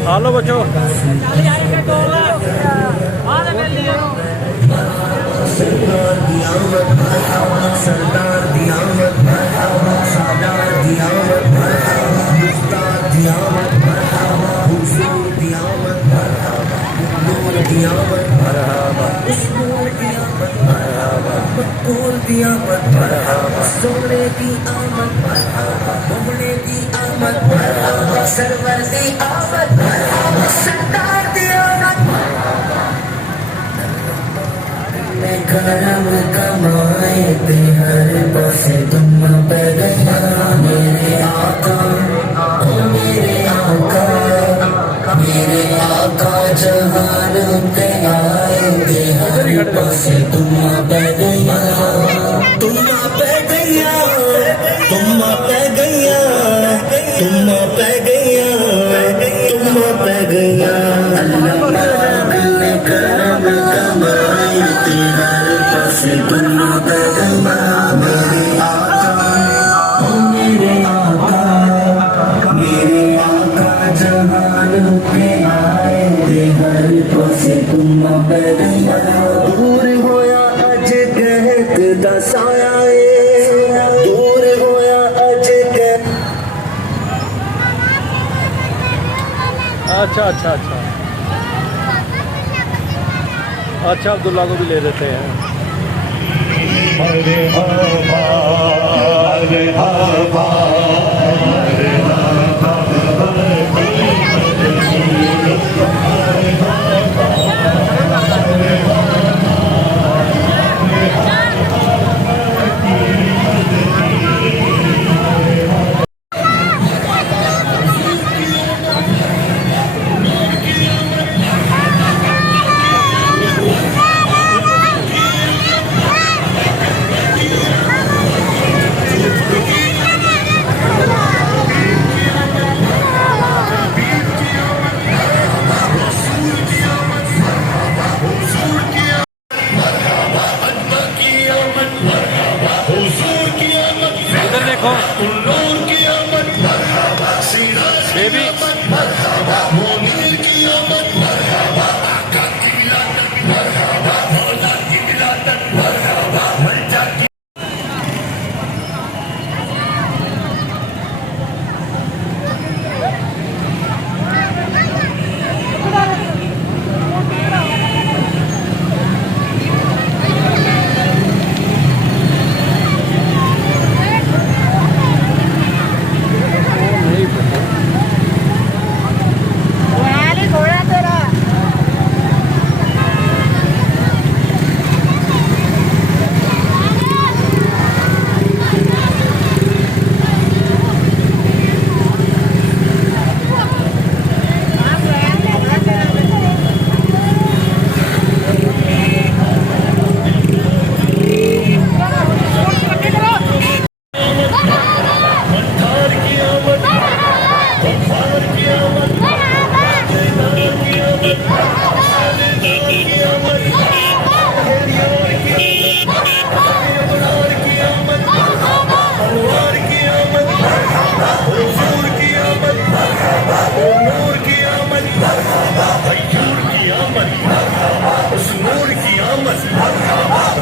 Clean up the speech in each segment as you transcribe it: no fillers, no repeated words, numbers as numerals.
Hello बच्चों। सरदार दी आमद मरहबा, सरदार दी आमद मरहबा, शादार दी आमद मरहबा, मुख्तार दी आमद मरहबा, हुजूर दी आमद मरहबा, नूर दी आमद मरहबा, उस्नूर दी आमद मरहबा, मकबूल दी आमद मरहबा, सोने दी आमद मरहबा, मोहने दी आमद मरहबा, सरवर दी आमद मरहबा, सरदार दी आमद मैं करम कमाए ते हर पासे तुम पे गया मेरे आका, ओ मेरे आका, मेरे आका जहान पे आए ते हर पासे तुम पे गया, तुम पे गया, तुम पे गया, तुम पे गया, तुम पे गया। अल्लाह पाक ने करम कमाए ते हर पासे तुम पे गया मेरे आका, ओ मेरे आका, मेरे आका जहान पे आए ते हर पासे तुम पे गया। दूर होया अज कहत दा साया ए, दूर होया अज कह। अच्छा अच्छा अच्छा अच्छा, अब्दुल्ला को भी ले देते हैं। अरे हवा, अरे हवा, अरे इधर देखो बेबी।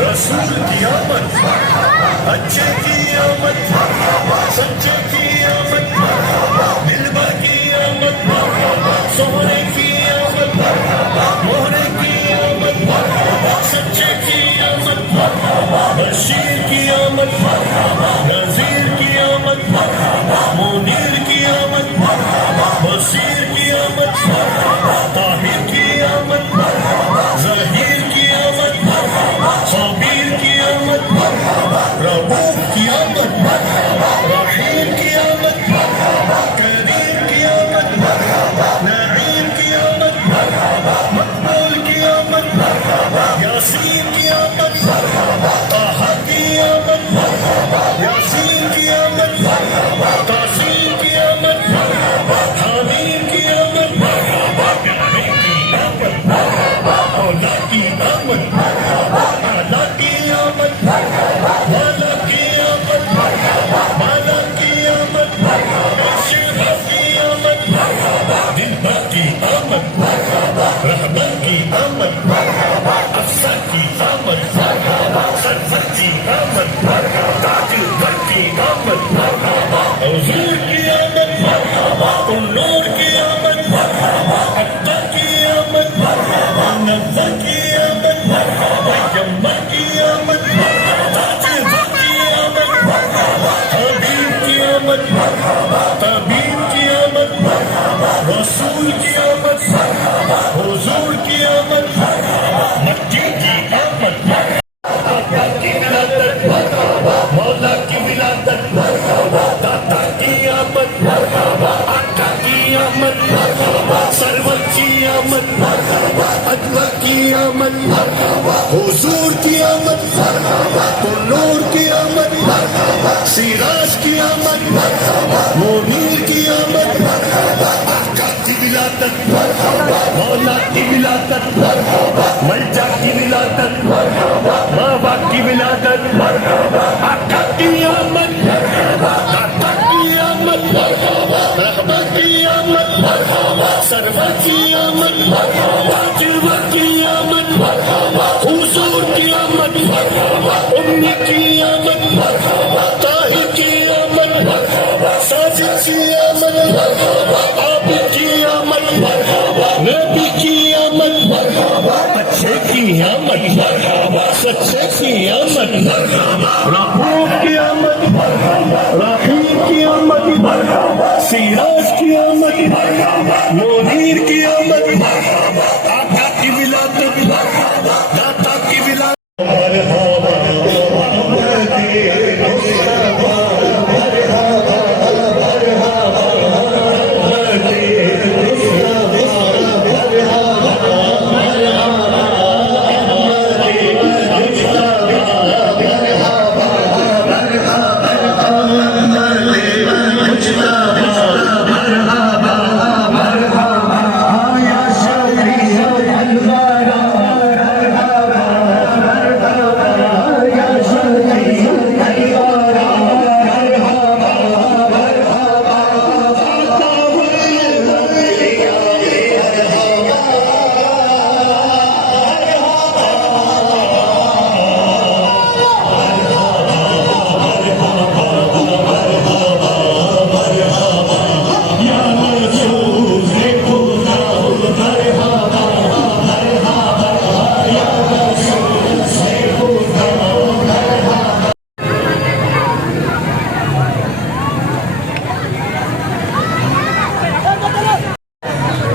रसूल की आमद, अच्छे की आमद, सच्चे की आमद, दिलबर की आमद, सोहरे की आमद, मोहरे की आमद, सच्चे की आमद, बशीर की आमद, नज़ीर की आमद, मुनीर की आमद, बशीर की आमद, ताहिर की आमद, ज़हीर की आमद, साबिर की आमद, रऊफ की आमद, रहीम की आमद, करीम की आमद, नईम की आमद, मकबूल की आमद, यासीन की आमद, ताहा की आमद, यासीन की आमद, तासीन की आमद, हामीम की आमद, आमद अफसर की आमद सरफर की आमद ताजवर की आमद हुजूर की आमद नूर की आमद अख्तर की आमद नज़र की आमद यम्मा की आमद ताजवर की आमद हबीब की आमद तबीब की आमद रसूल की आमद हुजूर की आमद मक्की की आमद आका की विलादत मौला की विलादत दाता की आमद आका की आमद सरवर की आमद अजवर की आमद हुजूर की आमद नूर की आमद सिराज की आमद मुनीर की आमद आका की विलादत मौला की विलादत मलजा की विलादत बाबा की विलादत आका की आमद दाता की आमद रहमत की आमद सरवर की आमद ताजवर की आमद हुजूर की आमद उम्मी की आमद ताहिर की आमद साजिद की आमद आबिद की आमद नबी की आमद अच्छे की आमद सच्चे की आमद रहूफ की आमद रहीम की आमद सिराज की आमद मुनीर की आमद आका की विलादत दाता की विलादत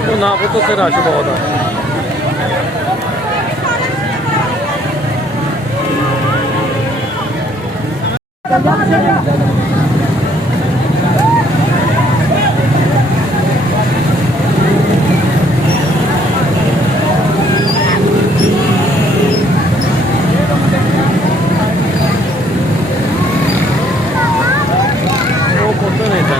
तो नागों से रश बहुत है। वो फोटो नहीं था।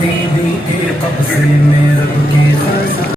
दीदी के कब्ज़े में रब की खज़ां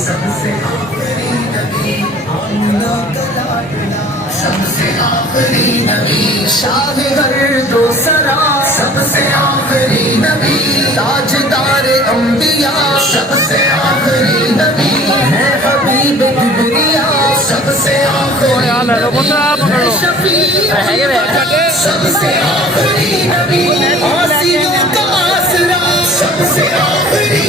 सबसे आखिरी नबी आमना का लाडला सबसे आखिरी नबी शाह हर दो सरा सबसे आखिरी नबी ताजदार अंबिया सबसे आखिरी नबी है हबीब किबरिया सबसे आखिरी यार ले लो पुत्र आप पकड़ लो सबसे आखिरी नबी आसियों का आसरा सबसे आखिरी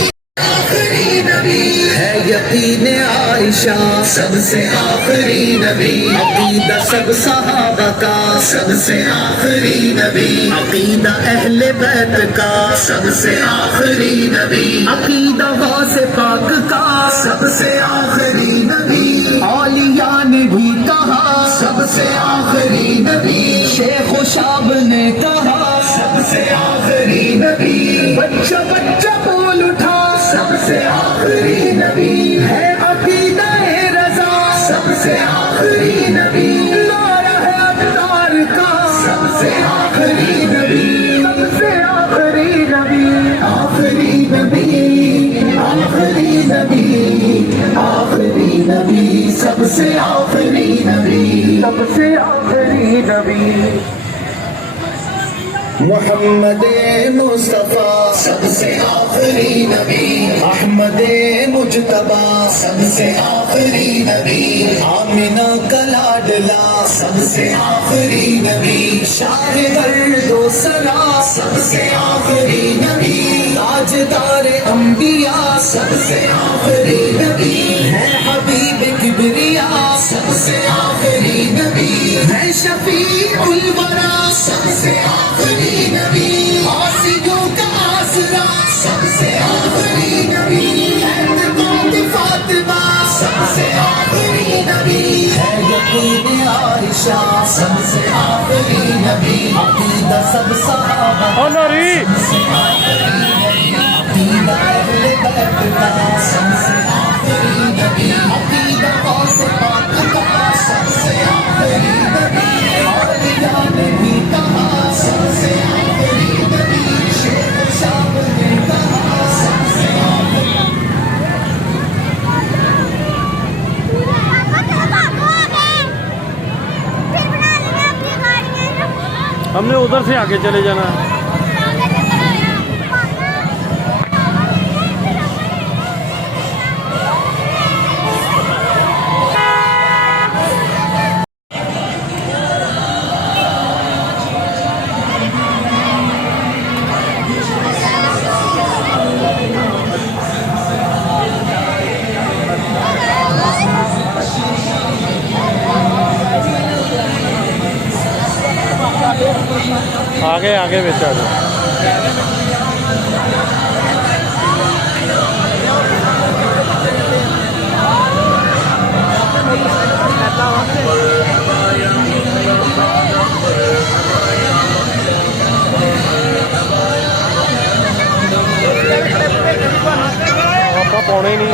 नबी है यकीन आयशा सबसे आखिरी नबी अकीदा सब सहाबा का सबसे आखिरी नबी अकीदा अहले बैत का सबसे आखिरी नबी अकीदा गौसे पाक का सबसे आखिरी नबी औलिया ने भी कहा सबसे आखिरी नबी शेख शाब ने कहा सबसे आखिरी नबी बच्चा बच्चा बोल उठा सबसे आखिरी नबी है अकीदा रज़ा सबसे आखिरी नबी लाया है अवतार का सबसे आखिरी नबी सबसे आखिरी नबी आखिरी नबी आखिरी नबी आखिरी नबी सबसे आखिरी नबी सबसे आखिरी नबी मोहम्मद मुस्तफा सबसे आखिरी नबी अहमद मुजतबा सबसे आखिरी नबी आमिना का लाडला सबसे आखिरी नबी शाह दो सरा सबसे आखिरी नबी ताजदार अंबिया सबसे आखिरी नबी है हबीब किबरिया सबसे आखिरी नबी है शफीउल वरा सबसे आखिरी नबी आसियों का आसरा सबसे आखिरी नबी है नबी फातिमा सबसे आखिरी नबी है यकीन आयशा सबसे आखिरी नबी अकीदा सब सहाबा ओ नूरी सबसे आखिरी नबी अकीदा अहले बैत का सबसे आखिरी नबी अकीदा गौसे पाक का सबसे आखिरी नबी औलिया ने भी कहा सबसे आखिरी नबी शेख शाब ने कहा सबसे आखिरी हमने उधर से आगे चले जाना है। आगे आगे बेचा दो। ਆਪਾਂ ਪਾਉਣਾ ਹੀ ਨਹੀਂ।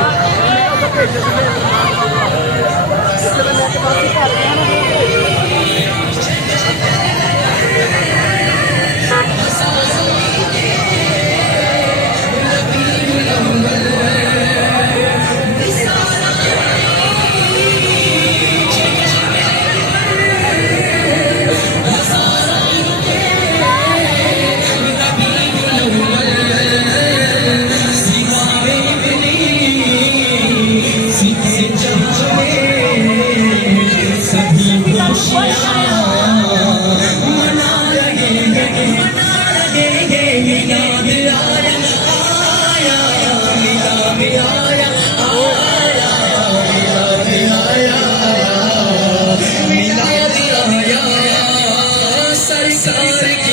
सरकार